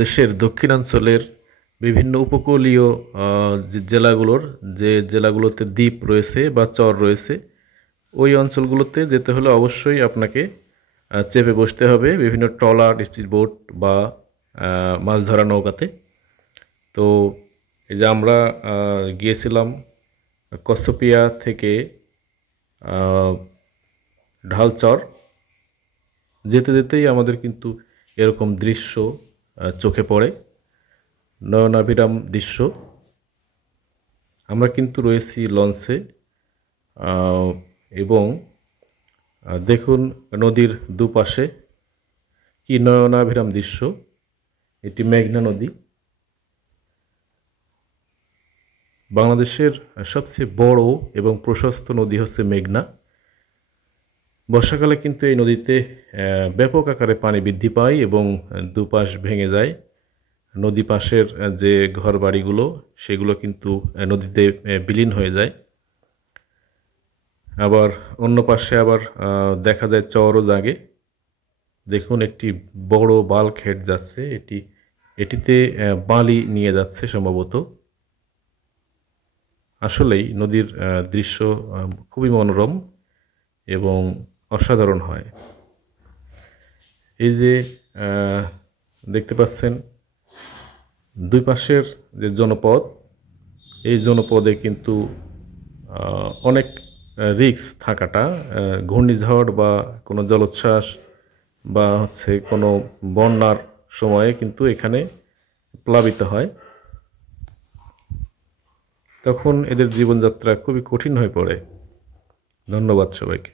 দেশের দক্ষিণাঞ্চলের বিভিন্ন উপকূলীয় যে জেলাগুলোতে দ্বীপ রয়েছে বা চর রয়েছে, ওই অঞ্চলগুলোতে যেতে হলে অবশ্যই আপনাকে চেপে বসতে হবে বিভিন্ন ট্রলার, স্পিডবোট বা মাছ ধরা নৌকাতে। তো এই যে আমরা গিয়েছিলাম কসপিয়া থেকে ঢালচর। যেতে যেতেই আমাদের কিন্তু এরকম দৃশ্য চোখে পড়ে, নয়নাভিরাম দৃশ্য। আমরা কিন্তু রয়েছি লঞ্চে এবং দেখুন নদীর দুপাশে কি নয়নাভিরাম দৃশ্য। এটি মেঘনা নদী, বাংলাদেশের সবচেয়ে বড় এবং প্রশস্ত নদী হচ্ছে মেঘনা। বর্ষাকালে কিন্তু এই নদীতে ব্যাপক আকারে পানি বৃদ্ধি পায় এবং দুপাশ ভেঙে যায়। নদী পাশের যে ঘর বাড়িগুলো সেগুলো কিন্তু নদীতে বিলীন হয়ে যায়। আবার অন্য পাশে আবার দেখা যায় চরও জাগে। দেখুন একটি বড় বাল্ক হেড যাচ্ছে, এটিতে বালি নিয়ে যাচ্ছে সম্ভবত। আসলেই নদীর দৃশ্য খুবই মনোরম এবং অসাধারণ হয়। এই যে দেখতে পাচ্ছেন দুই পাশের যে জনপদ, এই জনপদে কিন্তু অনেক রিস্ক থাকাটা, ঘূর্ণিঝড় বা কোনো জলোচ্ছ্বাস বা হচ্ছে কোনো বন্যার সময়ে কিন্তু এখানে প্লাবিত হয়। তখন এদের জীবনযাত্রা খুবই কঠিন হয়ে পড়ে। ধন্যবাদ সবাইকে।